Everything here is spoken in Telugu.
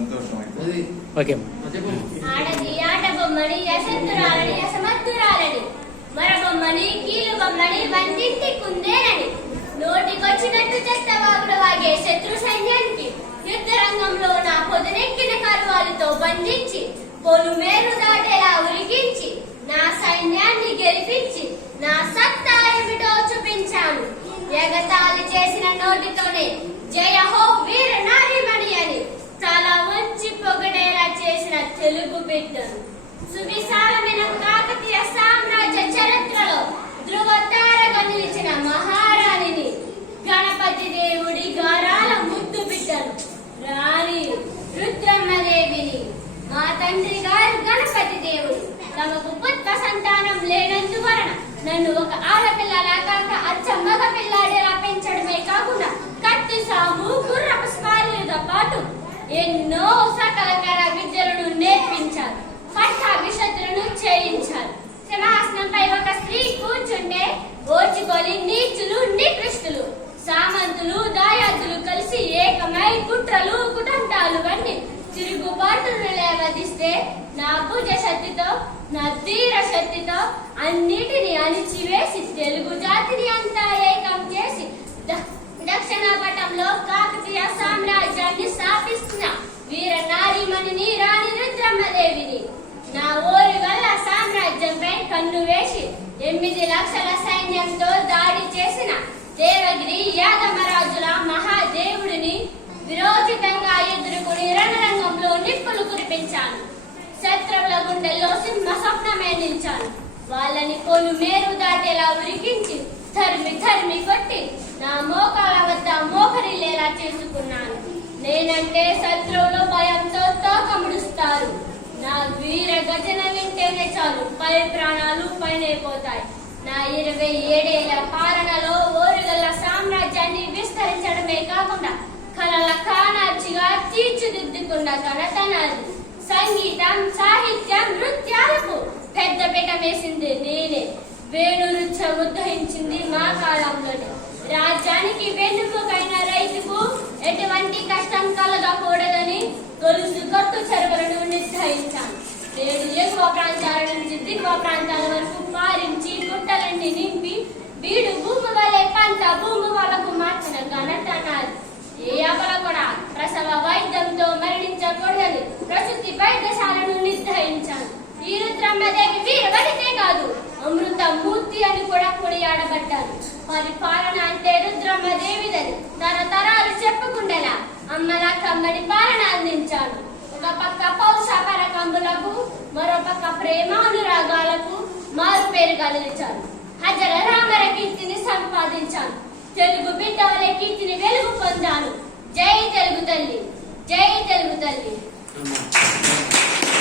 సంతోషం అయితే ఓకే. ఆడది ఆట బొమ్మని యశంతురాలని యశమత్తురాలని మర బొమ్మని కీలు బొమ్మని వంటింటి కుందేనని నోటికొచ్చినట్టు చెత్తవాగుడు వాగే శత్రు సైన్యానికి. యుద్ధ రంగంలో నా పొదనెక్కిన కరువాలతో బంధించి పొలు మేరు దాటేలా ఉరికించి నా సైన్యాన్ని గెలిపించి నా సత్తా ఏమిటో చూపించాను. ఎగతాళి చేసిన నోటితోనే జయ హో వీర నారీమణి చేసిన తెలుగు సువిశాలమైన కాకతీయ సామ్రాజ్య చరిత్రలో ధృవతారగా నిలిచిన మహారాణిని గణపతి దేవుడి గారాల ముద్దు బిడ్డను రాణి రుద్రమ్మదేవిని మా తండ్రి గారు గణపతి దేవుడు. తమకు పుత్ర సంతానం లేనందువలన నన్ను ఒక ఆడపిల్లలాగా ఓర్చుకొని నీచులు నికృష్టులు. సామంతులు దాయాదులు కలిసి ఏకమై కుట్రలు కుటంటాలు అన్ని తిరుగుబాటును లేవదిస్తే నా భుజ శక్తితో నా తీర శక్తితో అన్నిటిని అణిచివేసి తెలుగు జాతిని అంతా ఏకం చేసి ద- దక్షిణ పటంలో కాకతీయ సామ్రాజ్యాన్ని స్థాపిస్తున్న వీర నారీమణిని రాణి రుద్రమ్మదేవిని నా ఓరి వల్ల సామ్రాజ్యంపై కన్ను వేసి ఎనిమిది లక్షల సైన్యంతో దాడి చేసిన దేవగిరి యాదమరాజుల మహాదేవుడిని విరోచితంగా ఎదుర్కొని రణరంగంలో నిప్పులు కురిపించాను శత్రువుల గుండెల్లో సింహ స్వప్నమే నిలిచాను వాళ్ళని కొను మేరు దాటేలా ఉరికించి ధర్మి ధర్మి కొట్టి నా మోకాల వద్ద మోకరిల్లేలా చేసుకున్నాను. నేనంటే శత్రువులు భయంతో తోకముడుస్తారు. నా వీర గజన చాలు పై ప్రాణాలు అయిపోతాయి నా ఇరవై ఏడేళ్ళ పాలనలో ఓరుగల్ల సామ్రాజ్యాన్ని విస్తరించడమే కాకుండా కలల కానార్చిగా తీర్చిదిద్దుకున్న ఘనత నాది సంగీతం సాహిత్యం నృత్యాలకు పెద్ద పీట వేసింది నేనే. వేణు నృత్య ఉద్ధరించింది మా కాలంలోనే. రాజ్యానికి వెన్నుముకైన రైతుకు ఎటువంటి కష్టం కలగకూడదని గొలుసు గొట్టు చెరువులను నిర్ధారించాను. నేడు ఎగువ ప్రాంతాల నుంచి భూమి వాళ్ళకు మార్చిన ఘనత నాది ఏ అపల కూడా ప్రసవ వైద్యంతో మరణించకూడదని ప్రసూతి వైద్యశాలను నిర్ధారించాను. ఈ రుద్రమ్మదేవి వీరవనితే కాదు అమృత మూర్తి అని కూడా కొనియాడబడ్డారు పరిపాలన అంటే రుద్రమ్మదేవిదని తరతరాలు చెప్పుకుండేలా అమ్మల కమ్మడి పాలన అందించాను ఒక పక్క పౌష పరకంబులకు మరోపక్క ప్రేమానురాగాలకు మారు పేరు కలిగించాను హజర రామర కీర్తిని సంపాదించాను. తెలుగు బిడ్డ వలె కీర్తిని వెలుగు పొందాను. జై తెలుగు తల్లి జై తెలుగు తల్లి.